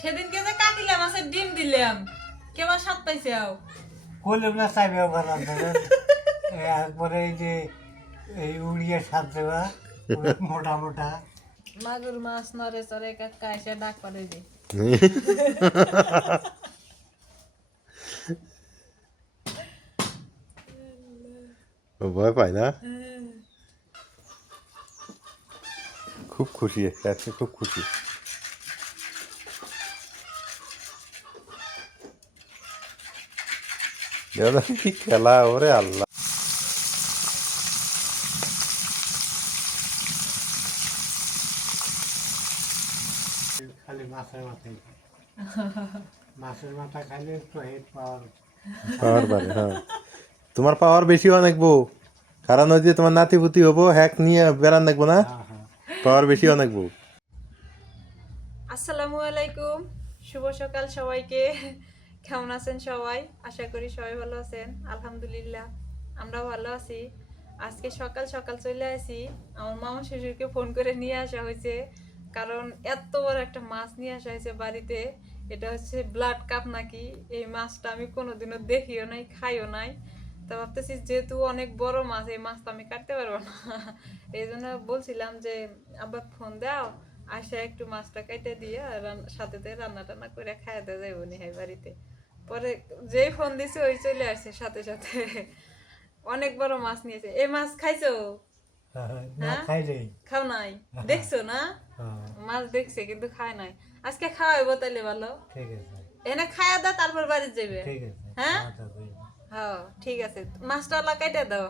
সেদিনকে যে কাকিলা মাছের ডিম দিলাম কেমন স্বাদ পাইছে আও কইলাম না চাইবে বানান দেন একবারে এই যে এই উড়িয়ে সাত দেওয়া মোটা মোটা মাগুর মাছ নরে চরে কাকা এসে ডাক পারে দি ভয় পায় না খুব খুশি আজকে খুব খুশি কি খেলা ওরে আল্লাহ খালি মাছের মাথায় মাছের মাথা খাইলে একটু হেড পাওয়ার পাওয়ার বাড়ে হ্যাঁ তোমার পাওয়ার বেশি অনেক বউ কারণ ওই যে তোমার নাতিপুতি হবো হ্যাক নিয়ে বেড়ান দেখবো না পাওয়ার বেশি অনেক বউ আসসালামু আলাইকুম শুভ সকাল সবাইকে কেমন আছেন সবাই আশা করি সবাই ভালো আছেন আলহামদুলিল্লাহ আমরা ভালো আছি আজকে সকাল সকাল চলে আসি আমার মামা শ্বশুরকে ফোন করে নিয়ে আসা হয়েছে কারণ এত বড় একটা মাছ নিয়ে আসা হয়েছে বাড়িতে এটা হচ্ছে ব্লাড কাপ নাকি এই মাছটা আমি কোনোদিনও দেখিও নাই খাইও নাই তা ভাবতেছি যেহেতু অনেক বড় মাছ এই মাছটা আমি কাটতে পারবো না এই জন্য বলছিলাম যে আবার ফোন দাও আসা একটু মাছটা কেটে দিয়ে সাথে রান্না টান্না করে খাইয়া দেওয়া যাইব নি হয় বাড়িতে পরে যেই ফোন দিছে ওই চলে আসছে সাথে সাথে অনেক বড় মাছ নিয়েছে এই মাছ খাইছো না খাইলে খাও নাই দেখছো না মাছ দেখছে কিন্তু খায় নাই আজকে খাওয়াইবো তাইলে ভালো ঠিক আছে এনে খাইয়া দাও তারপর বাড়ি যাবে ঠিক আছে হ্যাঁ হ্যাঁ ঠিক আছে মাছটা কাইটা দাও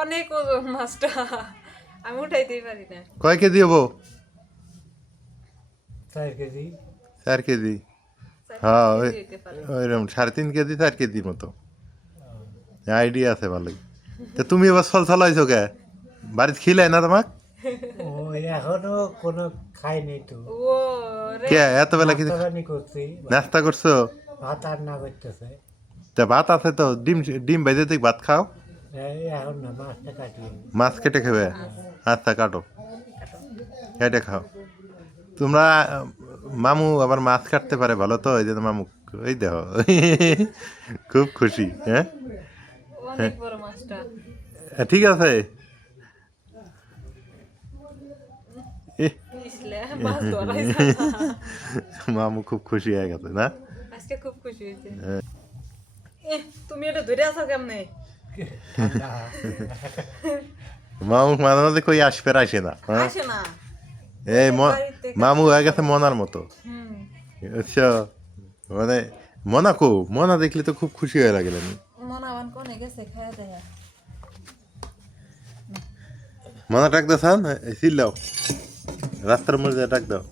অনেক ওজন মাছটা আমি উঠাইতেই পারি না কয় কেজি হবো 4 কেজি 4 কেজি হ্যাঁ ওইরকম 3.5 কেজি 4 কেজির মতো আইডিয়া আছে ভালোই তা তুমি এবার ফল চালাইছো কে বাড়িতে খিলাই না তোমাক ও এখনো কোনো খাইনি তো ও রে কে এত বেলা কিছু নাস্তানি করছি নাস্তা করছো ভাত আর না করতেছে তা ভাত আছে তো ডিম ডিম ভেজে তুই ভাত খাও এই এখন না মাছটা কাটিয়ে মাছ কেটে খাবে আচ্ছা কাটো কেটে খাও তোমরা মামু আবার মাছ কাটতে পারে ভালো তো এই যে মামু ওই দেখো খুব খুশি হ্যাঁ অনেক বড় মাছটা ঠিক আছে ইসলে মাছ ধরাই যায় না। মামু খুব খুশি হয়ে গেছে না আজকে খুব খুশি হয়েছে তুমি এটা ধরে আছো কেমনে মামু মাঝে মাঝে কই আসবে আসে না হ্যাঁ আসে না এই মামু হয়ে গেছে মনার মতো হুম আচ্ছা মানে মনা দেখলে তো খুব খুশি হয়ে লাগলেন মনে আবার কোনে গেছে খাইয়া দেয়া মনা ডাক দাও সান সিল্লাও রাস্তার মধ্যে ডাক দাও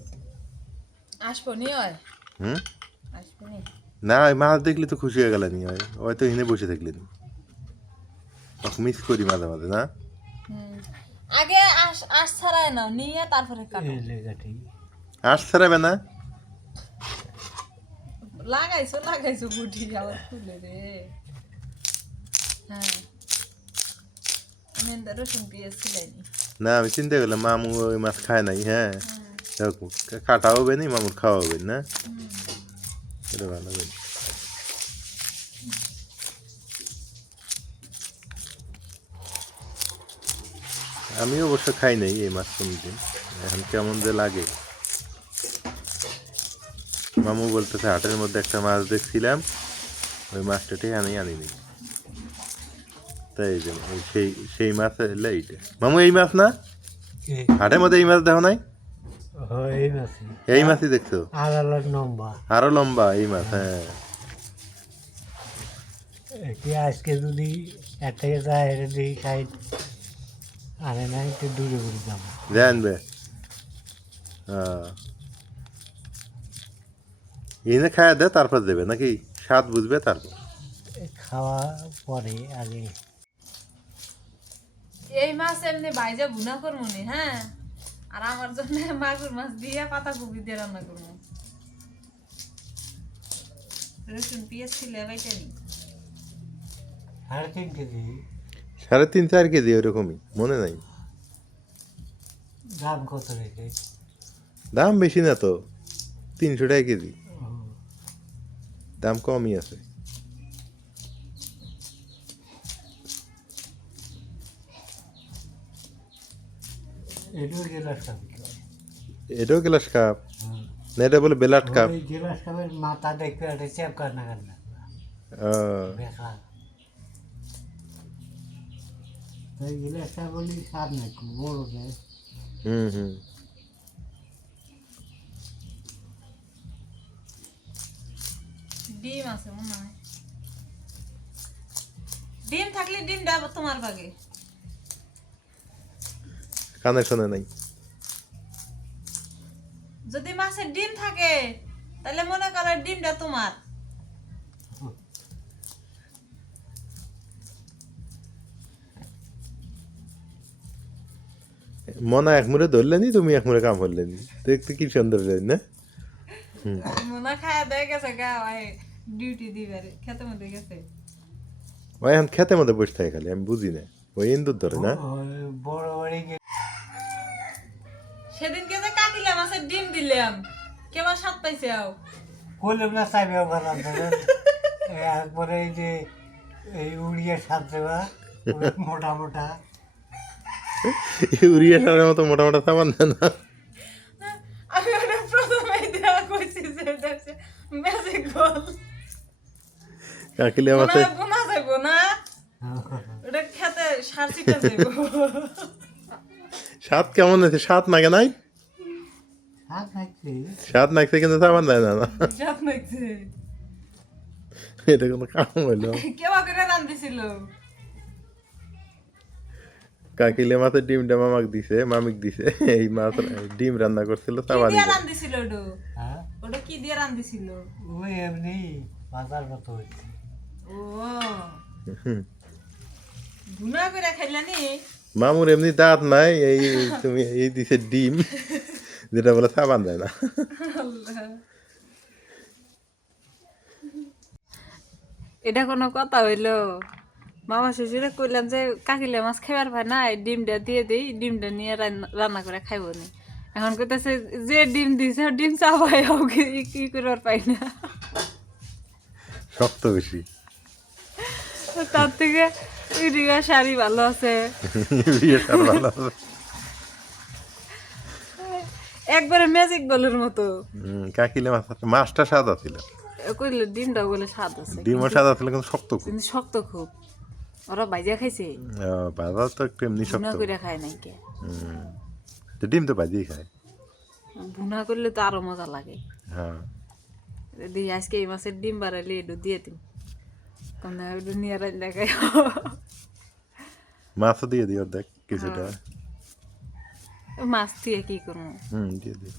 আসবো নি হয় হুম আসবো নি না ওই মাছ দেখলে তো খুশি হয়ে গেলেন হয়তো হিনে বসে থাকলেন মিস করি মাঝে মাঝে না হুম আগে আশ ছাড়াই নাও নিয়ে তারপরে কাটো এই লেগাটি আস ছাড়াবে না লাগাইছো বুটি আবার খুলে রে হ্যাঁ মেন্দা রসুন পেঁয়াজ ছিলাইনি না আমি চিন্তা করলাম মামু ওই মাছ খায় নাই হ্যাঁ কাটা হবে নি মামুর খাওয়া হবে না এটা ভালো হবে আমি অবশ্য খাই নাই এই মাছ কোনদিন এখন কেমন যে লাগে মামু বলতেছে হাটের মধ্যে একটা মাছ দেখছিলাম ওই মাছটা ঠিক আনিনি তাই এই যে সেই মাছ এলে এইটা মামু এই মাছ না হাটের মধ্যে এই মাছ দেখো নাই এই মাছই এই মাছই দেখছো আর আলো লম্বা আরো লম্বা এই মাছ হ্যাঁ কি আজকে যদি একটা যায় এটা দিয়ে খাই আরে না একটু দূরে দূরে যাবো জানবে এনে খাওয়া দেয় তারপর দেবে নাকি স্বাদ বুঝবে তারপর খাওয়া পরে আগে এই মাছ এমনি বাইজা ভুনা করবো নি হ্যাঁ আর আমার জন্য মাগুর মাছ দিয়ে পাতা কপি দিয়ে রান্না করবো রসুন পেঁয়াজ ছিলে বাইটা নি 3.5 কেজি 3.5-4 কেজি ওরকমই মনে নাই দাম কত রেখে দাম বেশি না তো 300 টাকা কেজি, দাম কমই আছে। এটাও গেলাস কাপ। এটাও গ্লাস কাপ না, এটা বলে বেলাট কাপ। ওই গেলাস কাপের মাথা দেখতে একটা চেপ কান্না কান্না বেখা। তাই গেলাস কাপ বলি স্বাদ নাই, খুব বড় দেয়। হুম হুম। ডিম আছে মনে হয়, ডিম থাকলে ডিমটা তোমার বাগে। কানে শোনে নাই। যদি মাছের ডিম থাকে তাহলে মনে করো ডিমটা তোমার। মনা এক মুড়ে ধরলেনি, তুমি এক মুড়ে কাম করলেনি, দেখতে কি সুন্দর লাগে না? মনে খায় দেয় গেছে গা, ডিউটি দিবারে খেতে মধ্যে গেছে। ওই এখন খেতে মধ্যে বসে থাকে খালি, আমি বুঝি না। ওই ইন্দুর ধরে না। ওই বড় বাড়ি সেদিনকে যে কাকিলা মাছের ডিম দিলাম, কেমন স্বাদ পাইছে? করলাম না চাইবেও বানান দেবেন। একবারে এই যে এই উড়িয়ে সাত দেওয়া মোটা মোটা। ইউরিয়া সারের মতো মোটা মোটা সাবান দেয় না। আমি ওটা প্রথমে দেওয়া কইছি যে এটা হচ্ছে ম্যাজিক বল। কাকিলিয়া মাছে বোনা যাইব না, ওটা খেতে সার ছিটা যাইব। স্বাদ কেমন আছে? স্বাদ নাগে নাই? হাত থাকছে স্বাদ নাগছে কিন্তু সাবান দেয় না না। স্বাদ লাগছে। এটা কোনো কাম হইলো? কেবা করে রান্ধিছিল? কাকিলিয়া মাছের ডিমটা মামাক দিছে, মামিক দিছে। এই মাছ ডিম রান্না করছিল কি সাবান দিয়ে দিয়ে। রান্ধিছিল ওটা? হ্যাঁ ওটা কি দিয়ে রান্ধিছিল? ওই এমনি বাজার মতো হয়েছে। ও ভুনা করে খাইলানি? মামুর এমনি দাঁত নাই, এই তুমি এই দিছে ডিম, যেটা বলে সাবান দেয় না। এটা কোনো কথা হইলো? মামা শ্বশুরে কইলাম যে কাকিলে মাছ খাইবার পায় না, ডিমটা দিয়ে দিই, ডিমটা নিয়ে রান্না করে খাইব নি। এখন কইতাছে যে ডিম দিছে ডিম চাবাই হোক, কি করবার পাই না। শক্ত বেশি। তার থেকে ইউরিয়া শাড়ি ভালো আছে। ইউরিয়া সার ভালো আছে। একবারে ম্যাজিক বলের মতো। কাকিলে মাছ, মাছটা সাদা ছিল, কইলে ডিমটা বলে স্বাদ আছে, ডিমও সাদা ছিল কিন্তু শক্ত খুব। কিন্তু শক্ত খুব। ওরা ভাইজা খাইছে, বাজার তো একটু এমনি ভুনা শক্ত। করে খায় নাই কে? তো ডিম তো ভাজিয়ে খায়। ভুনা করলে তো আরো মজা লাগে। হ্যাঁ দিই আজকে এই মাছের ডিম বাড়াইলে একটু দিয়ে দিন, তোমরা একটু নিয়ে রান্না খাই। মাছও দিয়ে দিই অর্ধেক কিছুটা। মাছ দিয়ে কি করবো? দিয়ে দিই।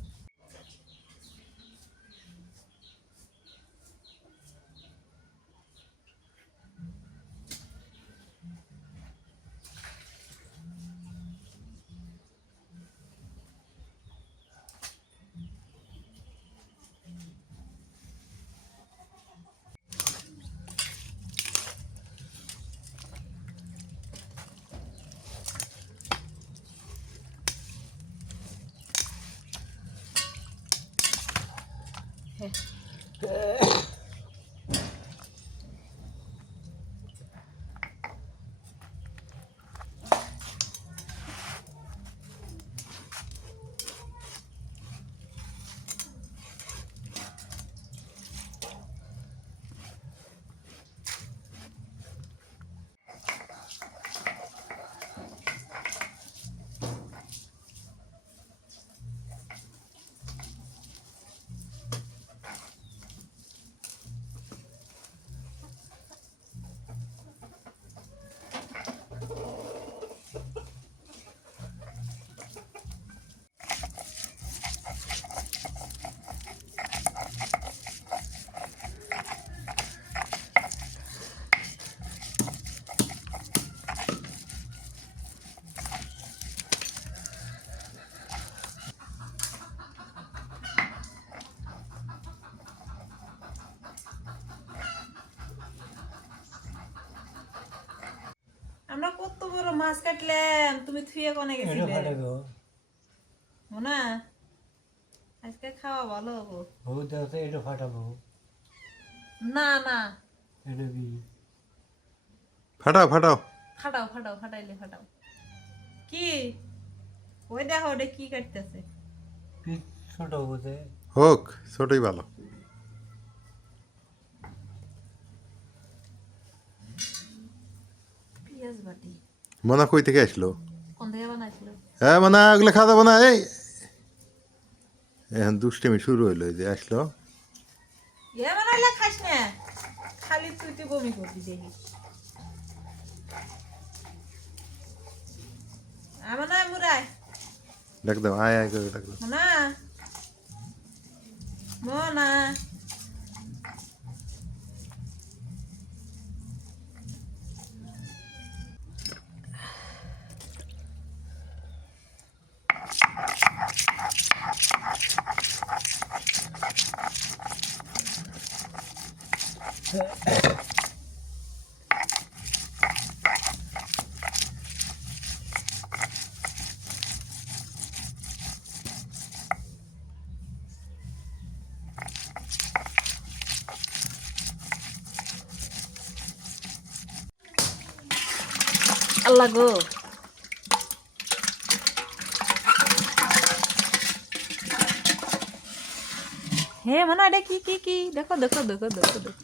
আমরা কত বড় মাছ কাটলাম, তুমি থুয়ে কোনে এটা গেছিলে? ফাটে গো। মোনা আজ আজকে খাওয়া ভালো হবো। বউ দেখো এটা ফাটাবো না না, এটা কি ফাটাও ফাটাও ফাটাও ফাটাও, ফাটাইলে ফাটাও। কি ওই দেখো ওটা কি কাটতেছে। পিস ছোট বোঝে হোক, ছোটই ভালো। পেঁয়াজ বাটি মনা কই থেকে আসলো? কোন থেকে বানাইছিল? হ্যাঁ মনা, ওগুলো খাওয়া যাবো না। এই এখন দুষ্টেমি শুরু হইলো, এই যে আসলো। এ বানাইলে খাস না, খালি তুই তুই বমি করবি দেখি। আমার না মুরাই ডাক দাও, আয় আয় করে ডাক দাও। না মনা, আল্লাহ গো। হে মানে এটা কি কি কি দেখো দেখো দেখো দেখো দেখো।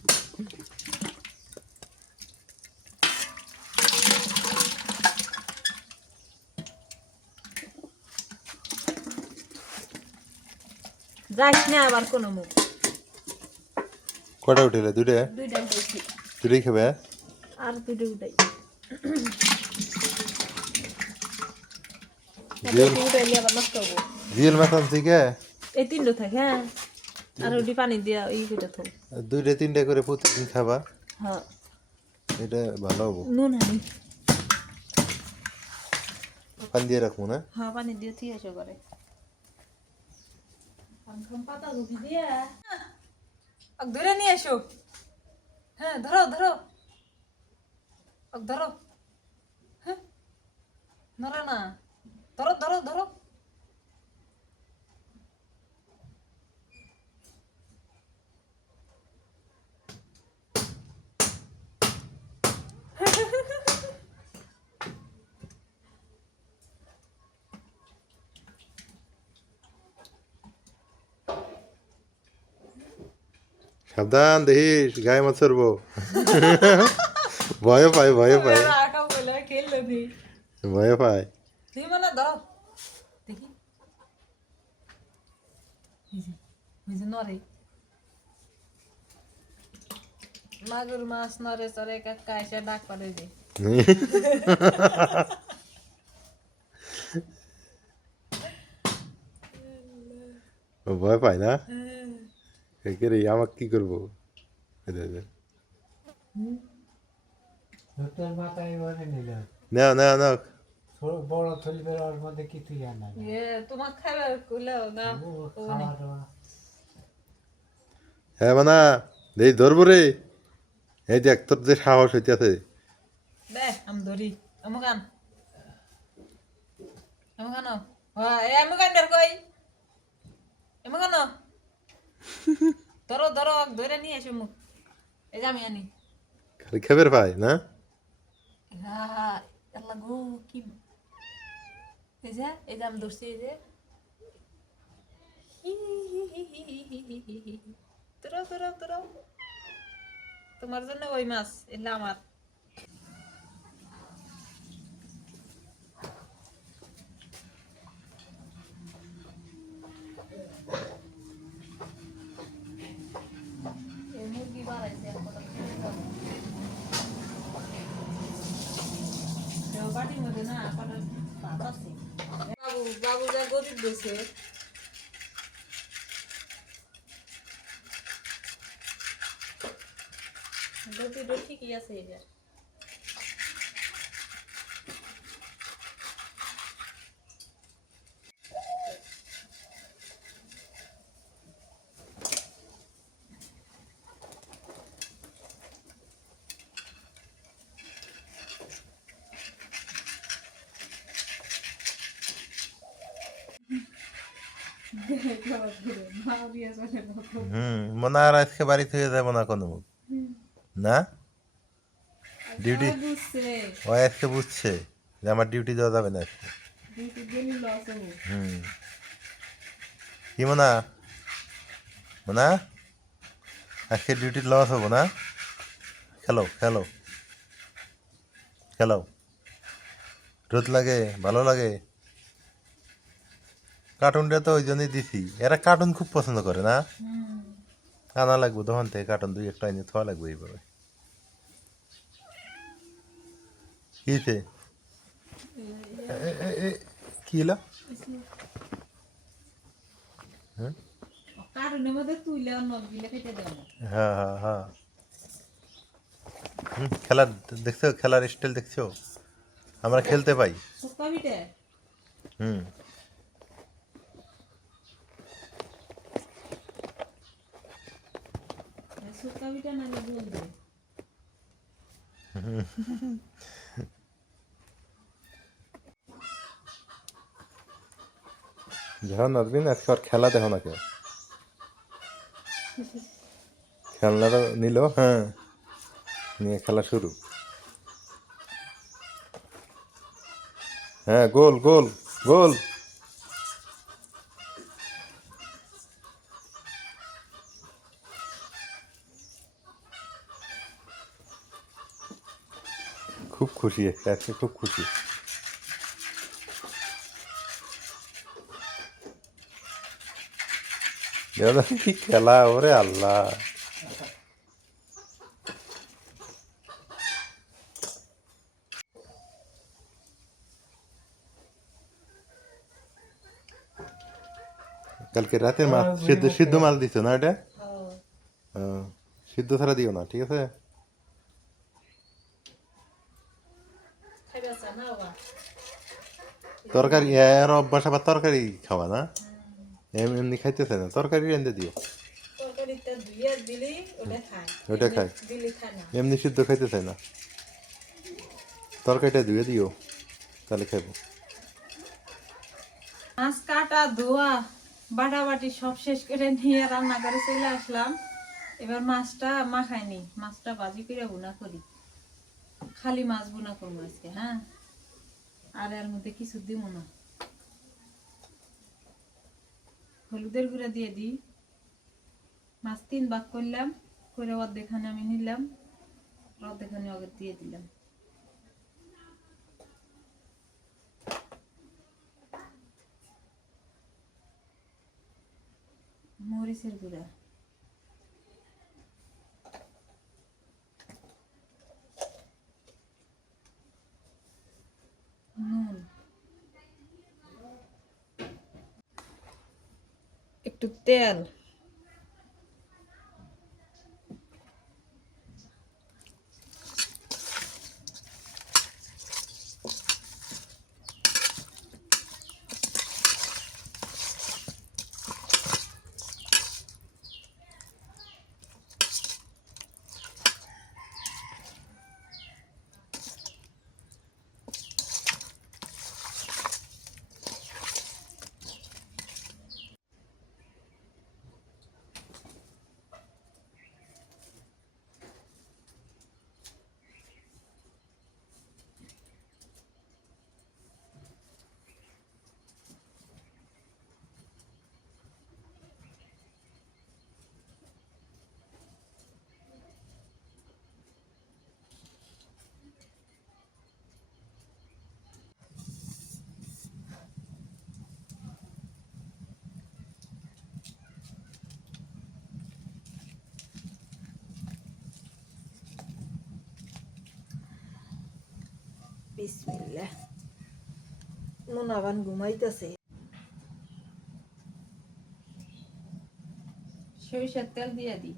যাইস না আবার কোনো মুখ। কটা উঠেলে? দুইটা? দুইটা উঠাইছি, দুইটাই খাবে? আর দুইটা উঠাই। জিওল উঠাইলে আবার নষ্ট হবো। জিওল মাছ আনছি কে? এই তিনটা থাকে, হ্যাঁ। আর ওটি পানি দিয়া ই করে থো। দুইটা তিনটা করে প্রতিদিন খাবা, হ্যাঁ এটা ভালো হবো। নুন হানি, পানি দিয়ে রাখবো না? হ্যাঁ পানি দিয়ে থিয়ে এসে করে পাতা রুটি দিয়ে ধরে নিয়ে এসো। হ্যাঁ ধরো ধরো ধরো, হ্যাঁ ধরো না, ধরো ধরো ধরো। সাবধান, দেখিস গায়ে মাছ চড়বো। ভয় পায়, ভয় পায়, আঁকা বলে খেললো নি, ভয় পায়। তুমি মানে ধরো দেখি, নরে মাগুর মাছ নরে চরে কাকা এসে ডাক করে দে। ও ভয় পায় না? একে আমাকে কি করবো? এই দে, দে। তোর মাথায় এবারে নিলাম নাও নাও নাও। বড় থলি বেরোর মধ্যে কিছুই আনা তোমার খাবে কুলো না খাওয়া দাওয়া হ্যাঁ মানা, দেই ধরবো রে। এই দেখ তোর যে সাহস হইতেছে। দে আমি ধরি আমুকান আমুকানো এ আমুকান বের কই আমুকানো ধরো ধরো ধরে নিয়ে এসো মুখ এই যে আমি আনি। খালি খেবের পায় না? আল্লাহ গো কি এই যে আমি ধরছি এই যে তোরাও তোরাও তোরাও তোমার জন্য ওই মাছ এলে আমার মুরগি বাড়াইছে বাটির মধ্যে না ভাত আছে। বাবু বাবু যা গরিব দিয়েছে গতিটা ঠিকই আছে এটা। মনে আর আজকে বাড়ি থেকে যাবো না কোনো না ডিউটি ও আজকে বুঝছে যে আমার ডিউটি দেওয়া যাবে না আজকে হুম কি মনা মনা আজকে ডিউটি লস হবো না খেলো খেলো খেলো রোদ লাগে ভালো লাগে কার্টুনটা তো ওই জন্যই দিছি এরা কার্টুন খুব পছন্দ করে না আনা লাগবে তখন থেকে কার্টুন দুই একটা এনে খাওয়া লাগবে এইভাবে কিতে কি এলো হ্যাঁ হ্যাঁ হ্যাঁ খেলার দেখছো খেলার স্টাইল দেখছো আমরা খেলতে পাই হুম যখন নাচবিন আজকে আর খেলা দেখো না কেউ খেলনাটা নিল হ্যাঁ নিয়ে খেলা শুরু হ্যাঁ গোল গোল গোল খুব খুশি আজকে খুব খুশি কি খেলা ওরে আল্লাহ কালকে রাতের মাছ সিদ্ধ সিদ্ধ মাছ দিছো না এটা সিদ্ধ ছাড়া দিও না ঠিক আছে তরকারি এর অভ্যাস আবার তরকারি খাওয়া না এমনি খাইতেছে না তরকারি রেঁধে দিও ওটা খায় এমনি সিদ্ধ খাইতে চায় না তরকারিটা ধুয়ে দিও তাহলে খাইবো মাছ কাটা ধোয়া বাটাবাটি সব শেষ করে নিয়ে রান্না করে চলে আসলাম এবার মাছটা মাখাইনি মাছটা ভাজি করে ভুনা করি খালি মাছ ভুনা করবো আজকে হ্যাঁ আর এর মধ্যে কিছু দিব না হলুদের গুঁড়া দিয়ে দিই মাছ 3 ভাগ করলাম করে অর্ধেকখানে আমি নিলাম অর্ধেকখানে আগে দিয়ে দিলাম মরিচের গুঁড়া নুন একটু তেল বিসমিল্লাহ মুনাবান ঘুমাইতেছে সরিষার তেল দিয়ে দিই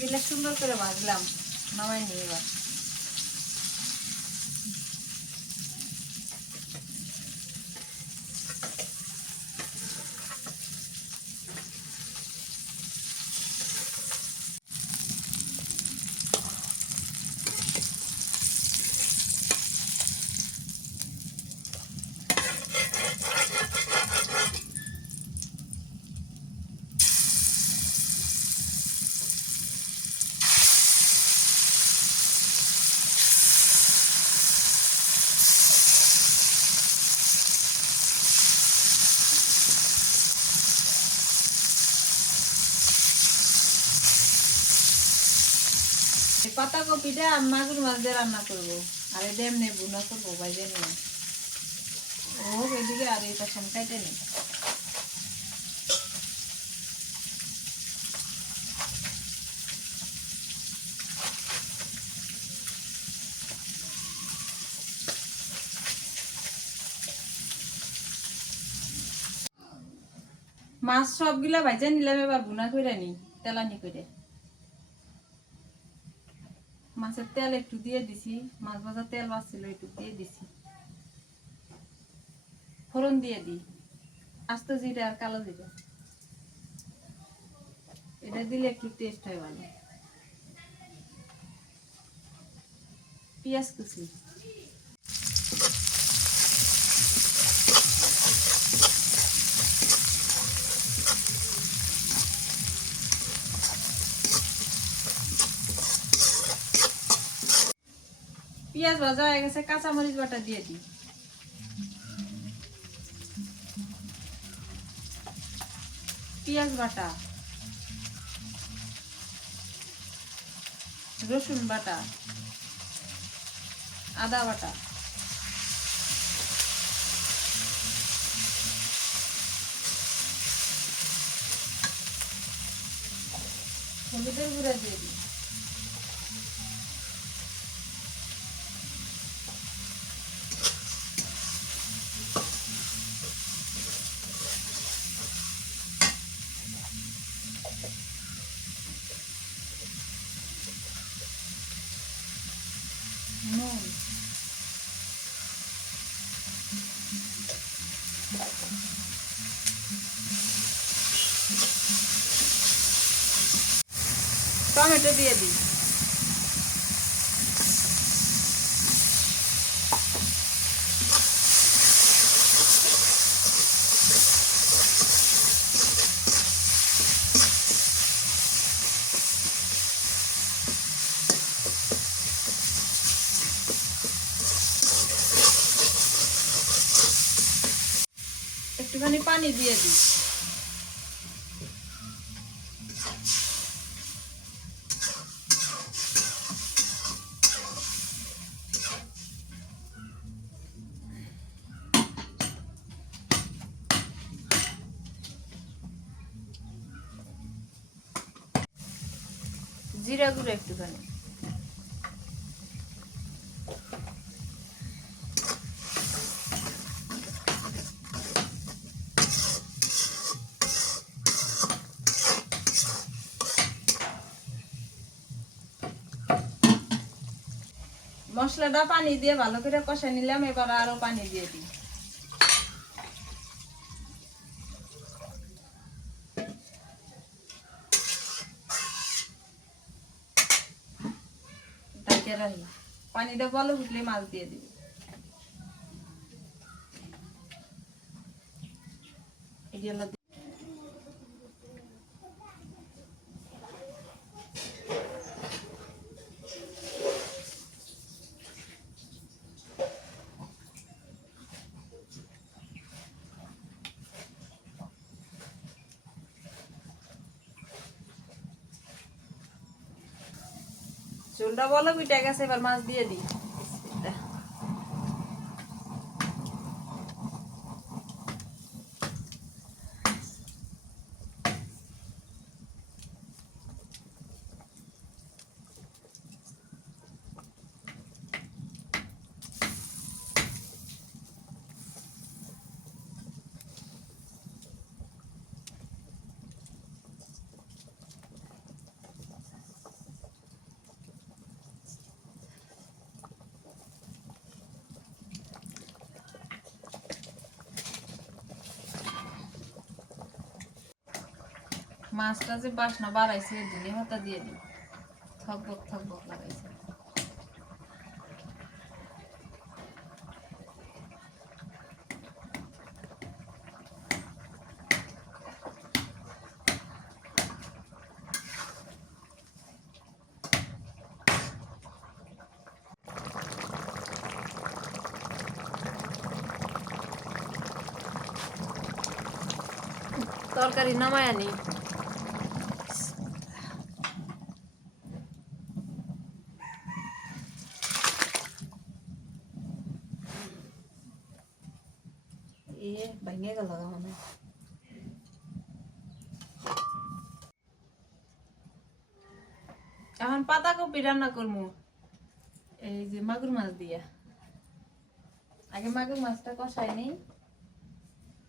মাছগুলো সুন্দর করে ভাজলাম, নামাই নিয়ে এবার পাতাকপিটা মাগুর মাছ দিয়ে রান্না করবো, আর এটা এমনি বুনা করবো ভাইজে নিয়ে। ও এদিকে আর এটা সংখ্যাইতে নেই। মাছ সবগুলা ভাইজে নিলাম, এবার বুনা করে নি তেলানি করে। মাছের তেল একটু দিয়ে দিছি, মাছ ভাজা তেল বাঁচছিল একটু দিয়ে দিছি, ফোড়ন দিয়ে দিই আস্ত জিরা আর কালো জিরা, এটা দিলে একটু টেস্ট হয় ভালো। পেঁয়াজ কুচি, পেঁয়াজ ভাজা হয়ে গেছে, কাঁচামরিচ বাটা দিয়ে দিই, পেঁয়াজ বাটা, রসুন বাটা, আদা বাটা, হলুদের গুঁড়া দিয়ে দিই, নুন, টমেটো দিয়ে দিই, একটুখানি পানি দিয়ে দিই, জিরা গুঁড়ো একটুখানি, মশলাটা পানি দিয়ে ভালো করে কষা নিলাম, এবার আরো পানি দিয়ে দিই, ঢাকে রাখি, পানিটা বলে উঠলে মাছ দিয়ে দিবি। এগুলো ঝোলটা বলো উঠে গেছে, এবার মাছ দিয়ে দিই। মাছটা যে বাসনা বাড়াইছে দিনে হতা দিয়ে দিই থকবক থকবক লাগাইছে তরকারি নামায় আনি ভেঙে গেল মানে এখন পাতাকপি রান্না করবো এই যে মাগুর মাছ দিয়া আগে মাগুর মাছটা কষাই নেই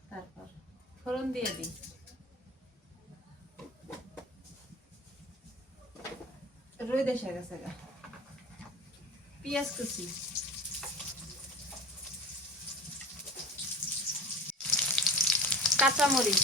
তারপর ফোড়ন দিয়ে দিই রই দেশে গেছে গা পেঁয়াজ কুচি কাঁচামরিচ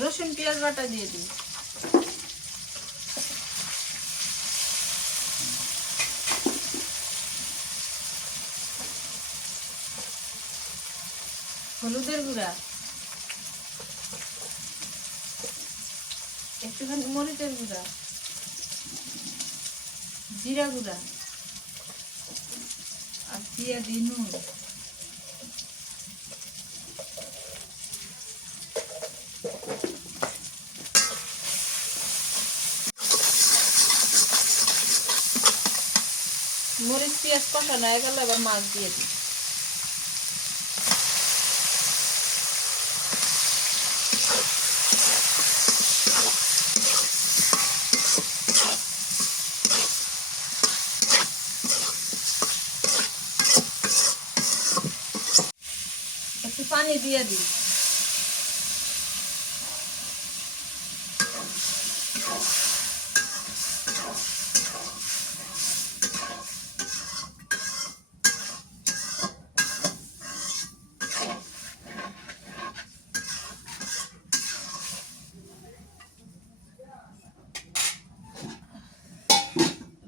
রসুন পেঁয়াজ বাটা দিয়ে দিই হলুদের গুঁড়া একটুখানি মরিচের গুঁড়া জিরা গুঁড়া আর দিয়ে দিই নুন মরিচ পেঁয়াজ কষানো হয়ে গেল এবার মাছ দিয়ে দিই একটু পানি দিয়ে দিই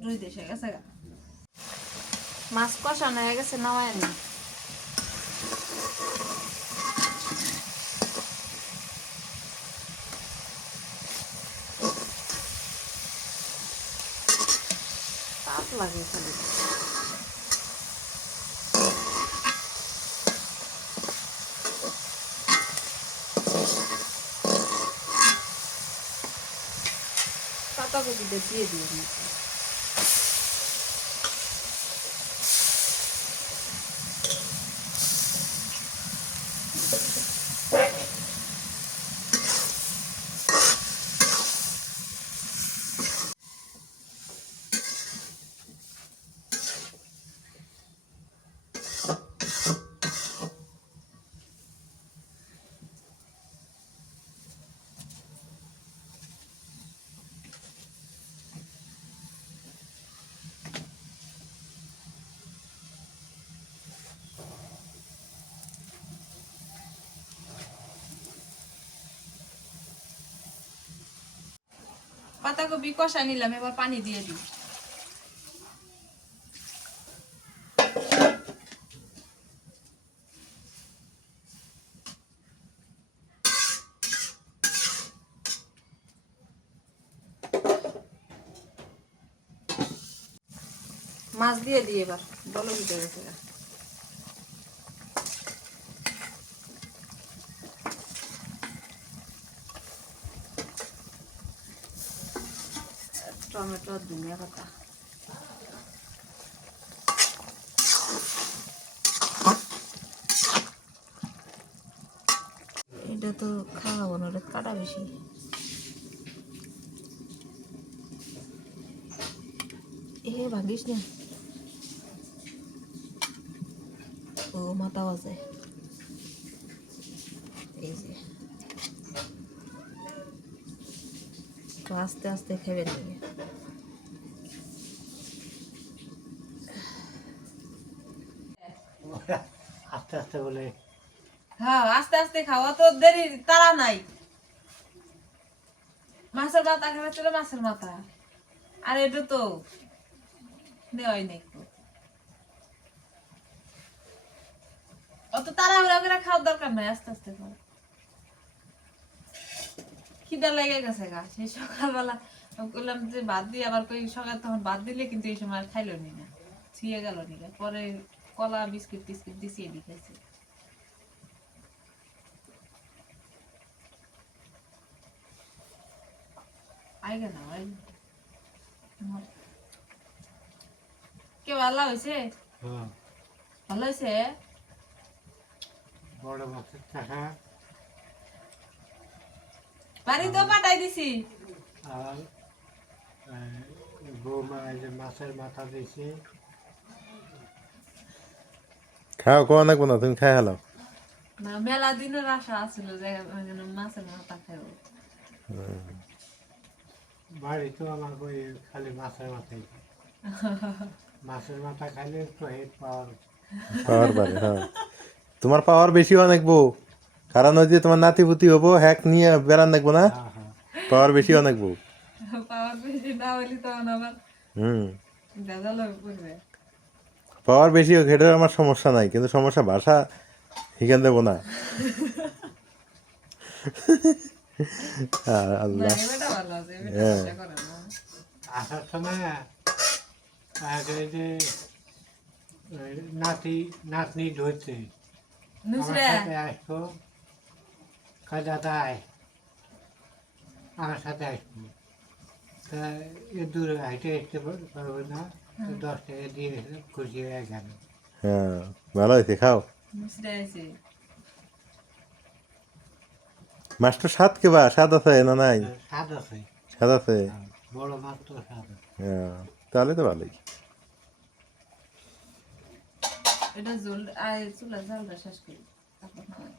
রুই দেশে গেছে মাছ কষানো হয়ে গেছে নামায় নি তাপ লাগে খালি পাতাকপিটা দিয়ে দিই পাতাকপি কষা নিলাম এবার পানি দিয়ে দিই মাছ দিয়ে দিই এবার বলো ভিতরে গেছে টমেটো ধনিয়া পাতা এটা তো খাওয়াবো না ওটা কাটা বেশি ভাগিস না মাথা বাজে এই যে তো আস্তে আস্তে খাবেন নাকি ওরা আস্তে আস্তে বলে হ্যাঁ আস্তে আস্তে খাওয়া তো দেরি তারা নাই মাছের মাথা খাওয়া ছিল মাছের মাথা আর এটা তো নেওয়াই নেই অত তাড়াহুড়া করে খাওয়ার দরকার নাই আস্তে আস্তে খাও খিদা লেগে গেছে গা সেই সকালবেলা বললাম যে ভাত দিয়ে আবার কই সকাল তখন ভাত দিলে কিন্তু এই সময় আর খাইলো নি না ছুঁয়ে গেল নি পরে কলা বিস্কিট টিস্কিট দিছি এদি খাইছে আইগা না আই কে ভালো হয়েছে হ্যাঁ ভালো হয়েছে বড় মাছের টাকা বাড়ি তো পাঠাই দিছি আর বৌমা এই যে মাছের মাথা দিয়েছে খাও কোয়া নাকবো না তুমি খাই হালাও না মেলা দিনের আশা আছিল যে মাছের মাথা খাইব বাড়ি তো আমার ওই খালি মাছের মাথাই মাছের মাথা খাইলে একটু হেড পাওয়ার পাওয়ার পারে হ্যাঁ তোমার পাওয়ার বেশি অনেক বউ কারণ ওই যে তোমার নাতি পুতি হবো হ্যাক নিয়ে বেড়ান দেখবো না হ্যাঁ হ্যাঁ পাওয়ার বেশি অনেক বউ পাওয়ার বেশি না হইলে তখন আবার হুম ভেজাল হয়ে পড়বে পাওয়ার বেশি হোক এটার আমার সমস্যা নাই কিন্তু সমস্যা ভাষা শিখান দেবো না আল্লাহ এবারটা ভালো আছে এবারটা হ্যাঁ। চেষ্টা করেন না আসার সময় আগে যে ওই নাতনি ধরছে আমার নুসরা সাথে আসবো কাজাতে আয় আমার সাথে আসবো তা এ দূরে হাইটে আসতে পারবো না তো 10 টাকা দিয়ে খুশি হয়ে গেল হ্যাঁ ভালো হয়েছে খাও নুসরা আছে মাছটা স্বাদ কেবা স্বাদ আছে না নাই স্বাদ আছে স্বাদ আছে বড় মাছ তো স্বাদ আছে হ্যাঁ তাহলে তো ভালোই এটা জল আয় চুলা জালটা শেষ করি তারপর নামাই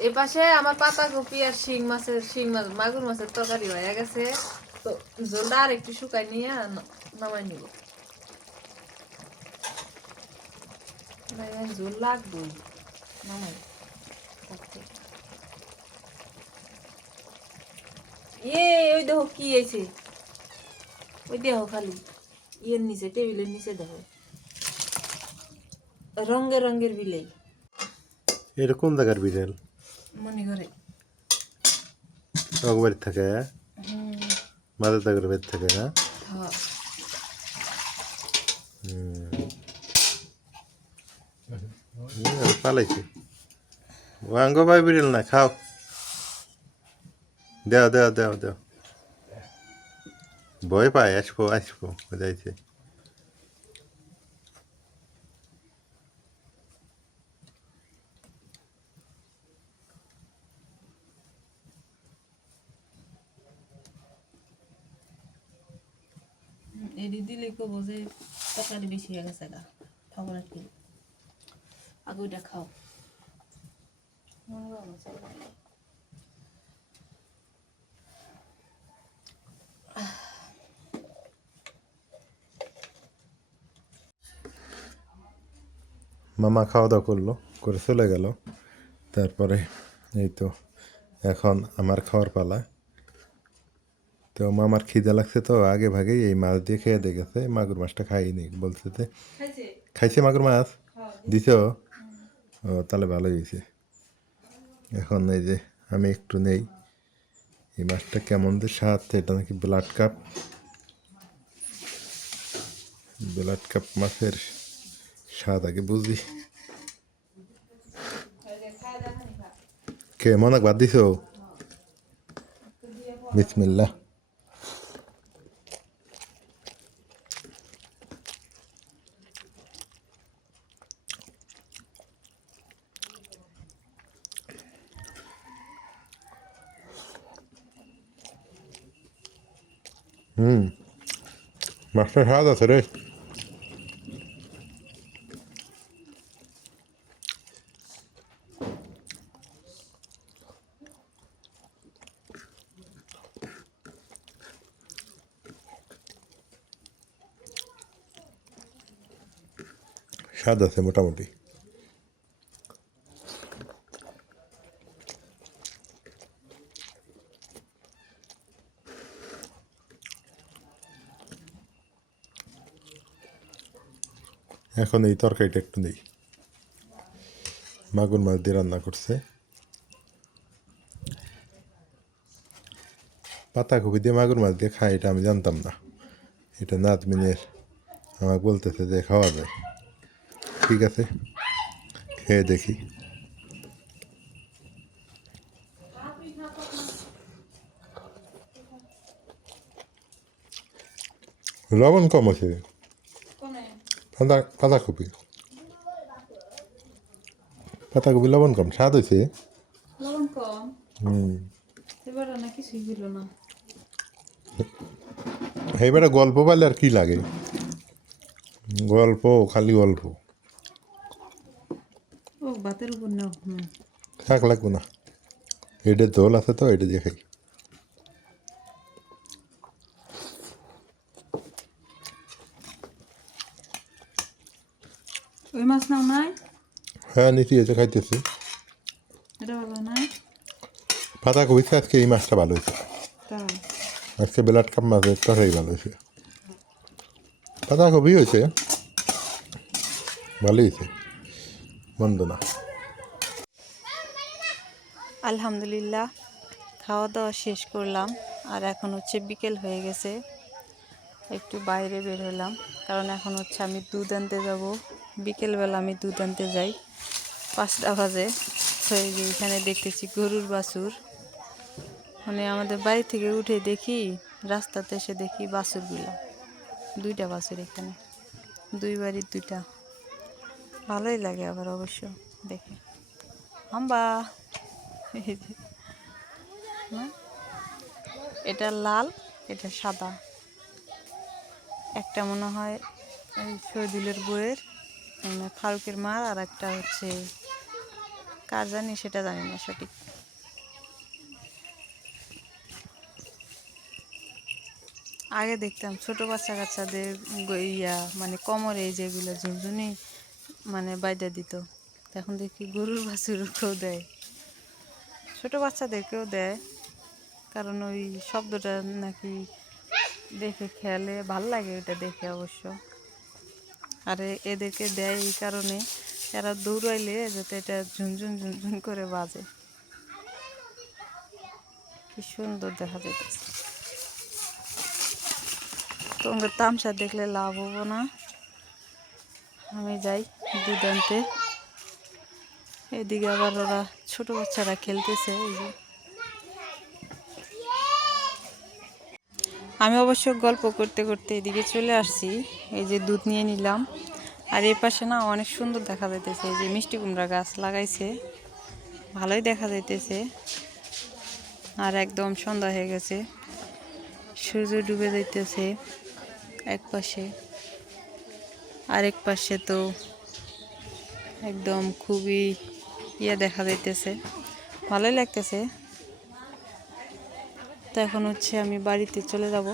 এই পাশে আমার পাতা কপি আর শিং মাছ মাগুর মাছের তরকারি হয়ে গেছে তো জলটা আর একটু শুকাই নিয়ে নামাই নিব জল লাগবে নামাই ওই দেখো কি আছে ওই দেখো খালি ইয়ের নিচে টেবিলের নিচে দেখো রঙের রঙের বিলাই এটা কোন জায়গার বিড়াল মনে করে বাড়ির থাকে মাদের জায়গার বাড়ির থাকে না হ্যাঁ পালাইছে ও আঙ্গ ভাই বিড়াল না খাও দেও দেও দেও দেও ভয় পায় আসবো আসবো যাইছে এডি দিলে কব যে তরকারি বেশি হয়ে গেছে গা খাবো না কি আগে ওইটা খাও মামা খাওয়া দাওয়া করলো করে চলে গেল তারপরে এই তো এখন আমার খাওয়ার পালা তো মামার খিদে লাগছে তো আগে ভাগেই এই মাছ দিয়ে খেয়ে দেখেছে মাগুর মাছটা খাইনি বলছে যে খাইছে মাগুর মাছ দিছ ও তাহলে ভালোই হয়েছে এখন এই যে আমি একটু নেই এই মাছটা কেমন যে স্বাদ এটা নাকি ব্লাড কাপ মাছের স্বাদ আগে বুঝি কে মনাক বাদ দিছ বিসমিল্লাহ মাছটা স্বাদ আছে রে স্বাদ আছে মোটামুটি। এখন এই তরকারিটা একটু নেই, মাগুর মাছ দিয়ে রান্না করছে। পাতাকপি দিয়ে মাগুর মাছ দিয়ে খাই, এটা আমি জানতাম না। এটা নাতমিনের আমাকে বলতেছে যে খাওয়া যায়। ঠিক আছে, খেয়ে দেখি। লবণ কম আছে পাতাকপি, পাতাকপি লবণ কম, স্বাদ হয়েছে। লবণ কম, হুম, এবার না কিছুই হইল না। এবারে গল্প পাইলে আর কি লাগে, গল্প খালি গল্প। ও ভাতের উপর নাও। শাক লাগবে না, এটা দোল আছে তো, এটা দিয়ে খাই। ওই মাছ নাও নাই, হ্যাঁ নিচে এসে খাইতেছি। এটা ভালো নাই। পাতাকপি আজকে এই মাছটা ভালো হয়েছে, তাই আজকে বেলাট কাপ মাছের তরকারি ভালো হয়েছে। পাতাকপি হয়েছে ভালোই হয়েছে, মন্দ না। আলহামদুলিল্লাহ, খাওয়া দাওয়া শেষ করলাম। আর এখন হচ্ছে বিকেল হয়ে গেছে, একটু বাইরে বের হলাম, কারণ এখন হচ্ছে আমি দুধ আনতে যাব। বিকেলবেলা আমি দুধ আনতে যাই, 5টা বাজে। তো এই যে এখানে দেখতেছি গরুর বাছুর, মানে আমাদের বাড়ি থেকে উঠে দেখি, রাস্তাতে এসে দেখি বাছুরগুলো, 2টা বাছুর এখানে, 2 বাড়ির 2টা। ভালোই লাগে আবার অবশ্য দেখে। হাম্বা, এই যে, না? এটা লাল, এটা সাদা। একটা মনে হয় এই শহীদুলের বইয়ের, মানে ফারুকের মার, আর একটা হচ্ছে কার জানি, সেটা জানি না সঠিক। আগে দেখতাম ছোট বাচ্চা কাচ্চাদের মানে কোমরে যেগুলো ঝুনঝুনি মানে বাইদা দিত, এখন দেখি গরুর বাছুরকেও দেয়, ছোট বাচ্চাদেরকেও দেয়। কারণ ওই শব্দটা নাকি দেখে খেয়ালে ভাল লাগে, ওইটা দেখে অবশ্য। আর এদেরকে দেয় এই কারণে, এরা দৌড়াইলে যাতে এটা ঝুনঝুন ঝুনঝুন করে বাজে। কি সুন্দর দেখা যাইতেছে। তোমরা তামসা দেখলে লাভ হবো না, আমি যাই দুধ আনতে। এদিকে আবার ওরা ছোট বাচ্চারা খেলতেছে। এই যে আমি অবশ্য গল্প করতে করতে এদিকে চলে আসছি, এই যে দুধ নিয়ে নিলাম। আর এই পাশে না অনেক সুন্দর দেখা যাইতেছে, এই যে মিষ্টি কুমড়া গাছ লাগাইছে, ভালোই দেখা যাইতেছে। আর একদম সন্ধ্যা হয়ে গেছে, সূর্য ডুবে যাইতেছে এক পাশে, আরেক পাশে তো একদম খুবই দেখা যাইতেছে, ভালোই লাগতেছে। তো এখন হচ্ছে আমি বাড়িতে চলে যাব।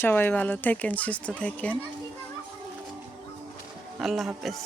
সবাই ভালো থাকেন, সুস্থ থাকেন, আল্লাহ হাফেজ।